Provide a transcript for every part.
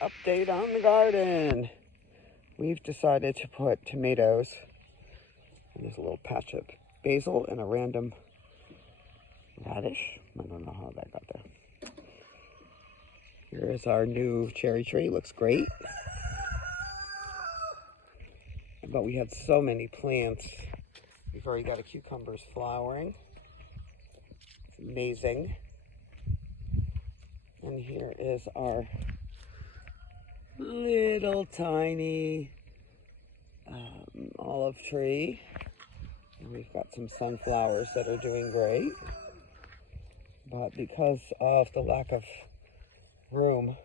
Update on the garden. We've decided to put tomatoes, and there's a little patch of basil and a random radish. I don't know how that got there. Here is our new cherry tree. Looks great. But we had so many plants. We've already got a cucumbers flowering. It's amazing. And here is our little tiny olive tree. And we've got some sunflowers that are doing great. But because of the lack of room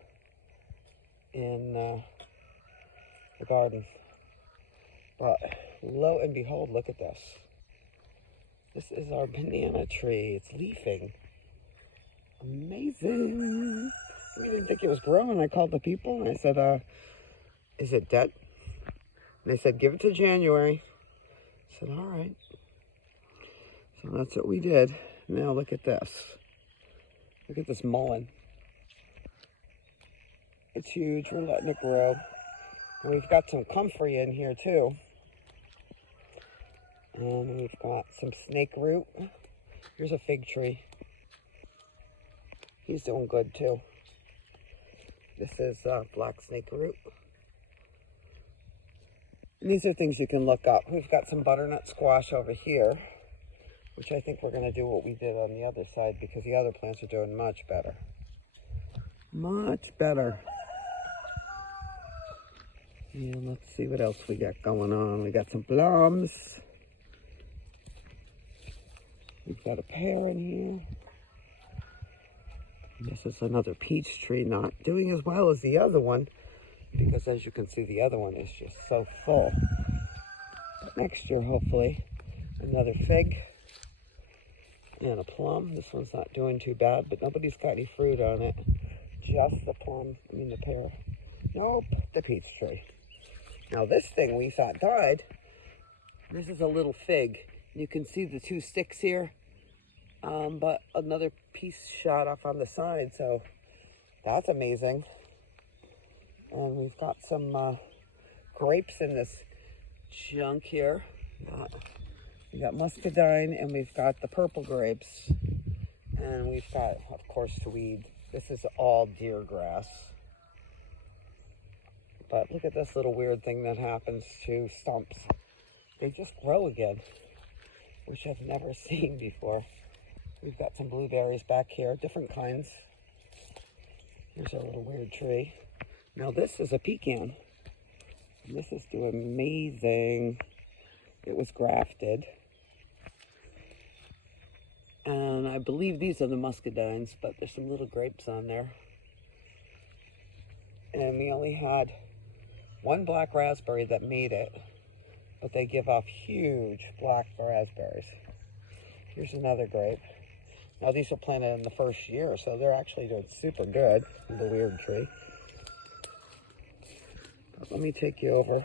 in the garden. But lo and behold, look at this. This is our banana tree. It's leafing. Amazing. We didn't think it was growing. I called the people and I said, is it dead? And they said, give it to January. I said, all right. So that's what we did. Now look at this. Look at this mullein. It's huge. We're letting it grow. And we've got some comfrey in here too. And we've got some snake root. Here's a fig tree. He's doing good too. This is black snake root. And these are things you can look up. We've got some butternut squash over here, which I think we're going to do what we did on the other side because the other plants are doing much better. Much better. And let's see what else we got going on. We got some plums. We've got a pear in here. And this is another peach tree, not doing as well as the other one because as you can see, the other one is just so full. But next year, hopefully, another fig and a plum. This one's not doing too bad, but nobody's got any fruit on it. Just the plum, the pear. Nope, the peach tree. Now this thing we thought died. This is a little fig. You can see the two sticks here, but another piece shot off on the side, so that's amazing. And we've got some grapes in this junk here. We got muscadine, and we've got the purple grapes. And we've got, of course, to weed. This is all deer grass. But look at this little weird thing that happens to stumps. They just grow again, which I've never seen before. We've got some blueberries back here, different kinds. Here's a little weird tree. Now this is a pecan. And this is doing amazing. It was grafted. And I believe these are the muscadines, but there's some little grapes on there. And we only had one black raspberry that made it, but they give off huge black raspberries. Here's another grape. Now these are planted in the first year, so they're actually doing super good. The weird tree. But let me take you over.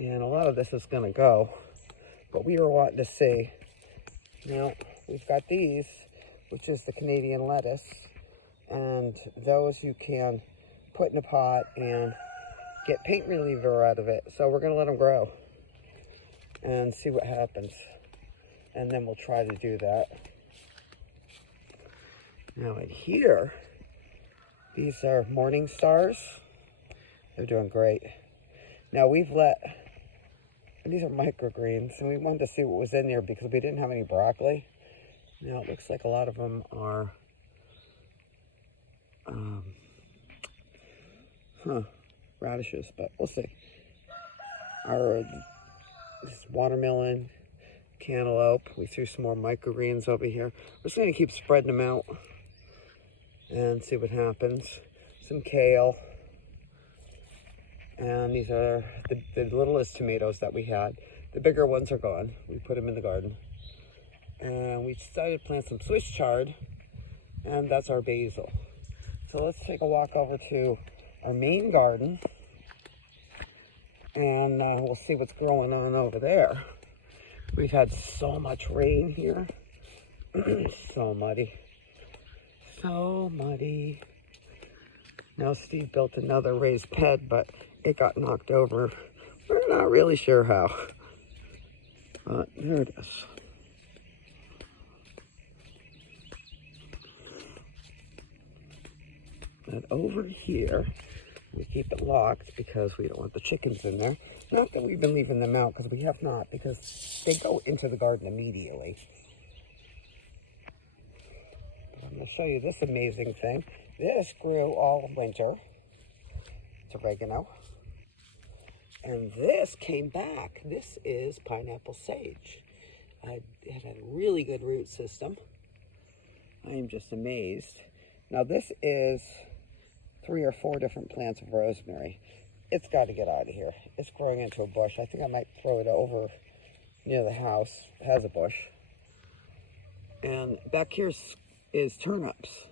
And a lot of this is going to go, but we were wanting to see. Now we've got these, which is the Canadian lettuce, and those you can put in a pot and get paint reliever out of it. So we're going to let them grow and see what happens. And then we'll try to do that. Now in here, these are morning stars. They're doing great. Now we've these are microgreens, and we wanted to see what was in there because we didn't have any broccoli. Now it looks like a lot of them are radishes, but we'll see. This watermelon, cantaloupe. We threw some more microgreens over here. We're just going to keep spreading them out and see what happens. Some kale. And these are the littlest tomatoes that we had. The bigger ones are gone. We put them in the garden. And we decided to plant some Swiss chard, and that's our basil. So let's take a walk over to our main garden, and we'll see what's growing on over there. We've had so much rain here. So muddy. So muddy. Now Steve built another raised bed, but it got knocked over. We're not really sure how. But there it is. And over here, we keep it locked because we don't want the chickens in there. Not that we've been leaving them out, because we have not, because they go into the garden immediately. But I'm going to show you this amazing thing. This grew all winter. It's oregano. And this came back. This is pineapple sage. It had a really good root system. I am just amazed. Now this is 3 or 4 different plants of rosemary. It's got to get out of here. It's growing into a bush. I think I might throw it over near the house. It has a bush. And back here is turnips.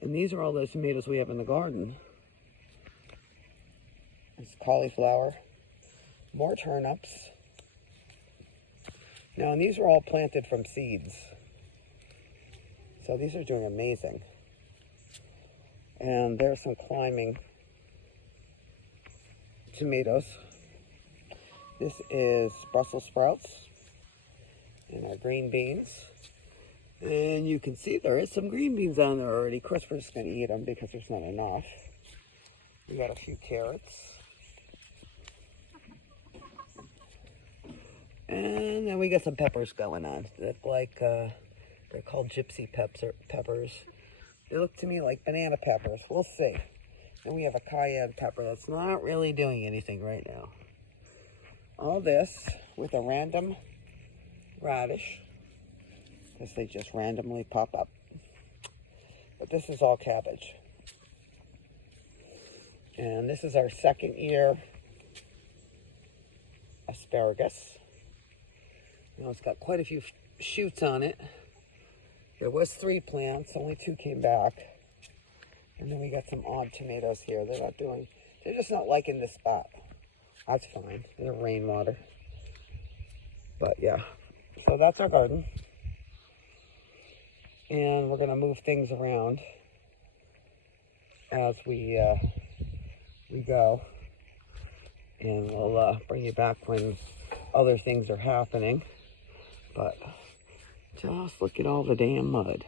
And these are all those tomatoes we have in the garden. It's cauliflower. More turnips. Now, and these are all planted from seeds. So these are doing amazing. And there's some climbing tomatoes. This is Brussels sprouts and our green beans. And you can see there is some green beans on there already. Of course, we're just going to eat them because there's not enough. We got a few carrots. And then we got some peppers going on. They look like, they're called gypsy peppers. They look to me like banana peppers. We'll see. And we have a cayenne pepper that's not really doing anything right now. All this with a random radish, because they just randomly pop up. But this is all cabbage. And this is our second year asparagus. Now it's got quite a few shoots on it. There was 3 plants, only 2 came back. And then we got some odd tomatoes here. They're just not liking this spot. That's fine. They're rainwater. But yeah, so that's our garden. And we're gonna move things around as we go. And we'll bring you back when other things are happening. But just look at all the damn mud.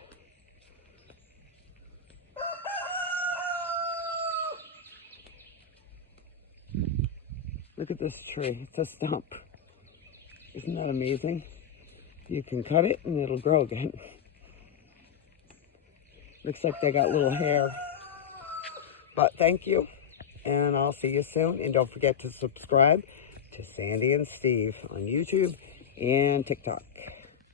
Look at this tree. It's a stump. Isn't that amazing? You can cut it and it'll grow again. Looks like they got little hair. But thank you. And I'll see you soon. And don't forget to subscribe to Sandy and Steve on YouTube and TikTok.